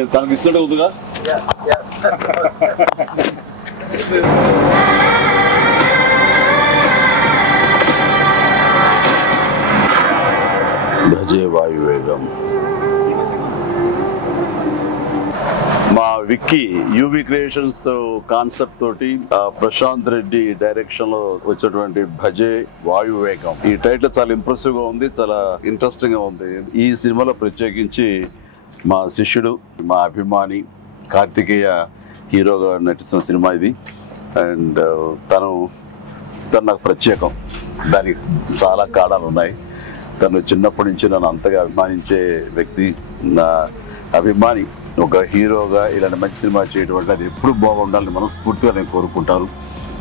నేను తనకి ఇస్తుంటే ఉందిగా. భజే వాయువేగం. మా విక్కీ యూవి క్రియేషన్స్ కాన్సెప్ట్ తోటి ప్రశాంత్ రెడ్డి డైరెక్షన్ లో వచ్చినటువంటి భజే వాయువేగం. ఈ టైటిల్ చాలా ఇంప్రెసివ్ గా ఉంది, చాలా ఇంట్రెస్టింగ్ గా ఉంది. ఈ సినిమాలో ప్రత్యేకించి మా శిష్యుడు, మా అభిమాని కార్తికేయ హీరోగా నటిస్తున్న సినిమా ఇది. అండ్ తను నాకు ప్రత్యేకం. దానికి చాలా కారణాలు ఉన్నాయి. తను చిన్నప్పటి నుంచి నన్ను అంతగా అభిమానించే వ్యక్తి, నా అభిమాని. ఒక హీరోగా ఇలాంటి మంచి సినిమా చేయడం అంటే అది ఎప్పుడు బాగుండాలని మనస్ఫూర్తిగా నేను కోరుకుంటాను.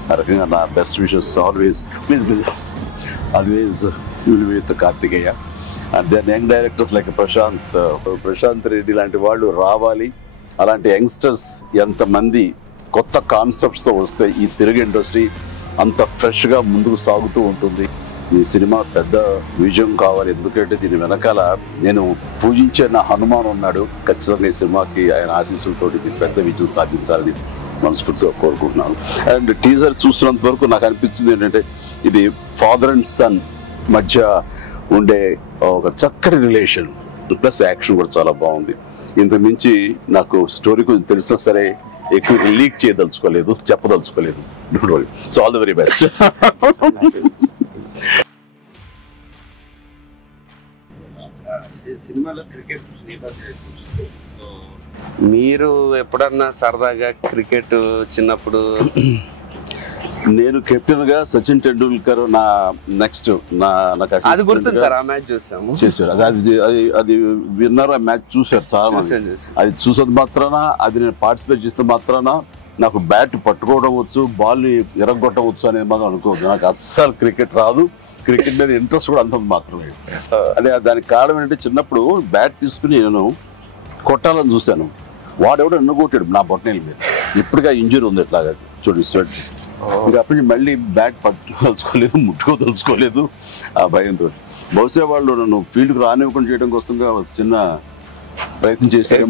ఆ రకంగా నా best wishes always with Karthikeya. And then young directors like Prashanth Reddy లాంటి వాళ్ళు రావాలి. అలాంటి యంగ్స్టర్స్ ఎంతమంది కొత్త కాన్సెప్ట్స్తో వస్తే ఈ తెలుగు ఇండస్ట్రీ అంత ఫ్రెష్గా ముందుకు సాగుతూ ఉంటుంది. ఈ సినిమా పెద్ద విజయం కావాలి. ఎందుకంటే దీని వెనకాల నేను పూజించే నా హనుమాన్ ఉన్నాడు. ఖచ్చితంగా ఈ సినిమాకి ఆయన ఆశీస్సులతో పెద్ద విజయం సాధించాలని మనస్ఫూర్తిగా కోరుకుంటున్నాను. అండ్ టీజర్ చూసినంత వరకు నాకు అనిపించింది ఏంటంటే ఇది ఫాదర్ అండ్ సన్ మధ్య ఉండే ఒక చక్కటి రిలేషన్, ప్లస్ యాక్షన్ కూడా చాలా బాగుంది. ఇంతకు మించి నాకు స్టోరీ కొంచెం తెలిసినా సరే ఎక్కువ లీక్ చేయదలుచుకోలేదు, చెప్పదలుచుకోలేదు. Don't worry. So all the very best. సినిమాలో క్రికెట్ మీరు ఎప్పుడన్నా సరదాగా క్రికెట్ చిన్నప్పుడు? నేను కెప్టెన్ గా సచిన్ టెండూల్కర్ నా నెక్స్ట్ అది గుర్తుంది సార్. ఆ మ్యాచ్ చూసాము. చేశారు అది విన్నర్. ఆ మ్యాచ్ చూశారు చాలా మంది. అది చూసేది మాత్రాన, అది నేను పార్టిసిపేట్ చేస్తే మాత్రాన నాకు బ్యాట్ పట్టుకోవడం వచ్చు, బాల్ ఎరగొట్టడం వచ్చు అనేది మాత్రం అనుకోవద్దు. నాకు అస్సలు క్రికెట్ రాదు. క్రికెట్ మీద ఇంట్రెస్ట్ కూడా అంత మాత్రమే. అంటే దానికి కారణం ఏంటంటే చిన్నప్పుడు బ్యాట్ తీసుకుని నేను కొట్టాలని చూశాను. వాడెవడో ఎన్నుకొట్టాడు నా బొట్టనేల మీద. ఇప్పటిగా ఇంజరీ ఉంది ఎట్లాగా చూడండి స్వెట్. ఇంకా అప్పటి నుంచి మళ్ళీ బ్యాట్ పట్టుకోదలుచుకోలేదు, ముట్టుకోదలుచుకోలేదు ఆ భయంతో. బహుశా వాళ్ళు నన్ను ఫీల్డ్కి రానివ్వకుండా చేయడం కోసంగా చిన్న ప్రయత్నం చేశారు.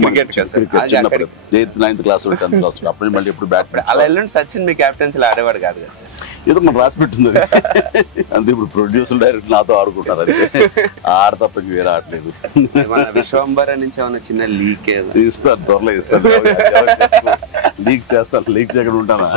8th 9th class 10th class అప్పటి మళ్ళీ ఎప్పుడు బ్యాట్. అలా వెళ్ళండి. సచిన్ మీ క్యాప్టెన్సీలో ఆడేవాడు కాదు కదా సార్? ఏదో మనం రాసి పెట్టింది అంతే. ఇప్పుడు ప్రొడ్యూసర్ డైరెక్ట్ నాతో ఆడుకుంటారు. అదే ఆడ తప్ప వేరే ఆడలేదు. విశ్వంబర నుంచి ఏమన్నా చిన్న లీక్ ఇస్తారు, త్వరలో ఇస్తారు. లీక్ చేస్తాను, లీక్ చేయకుండా ఉంటానా?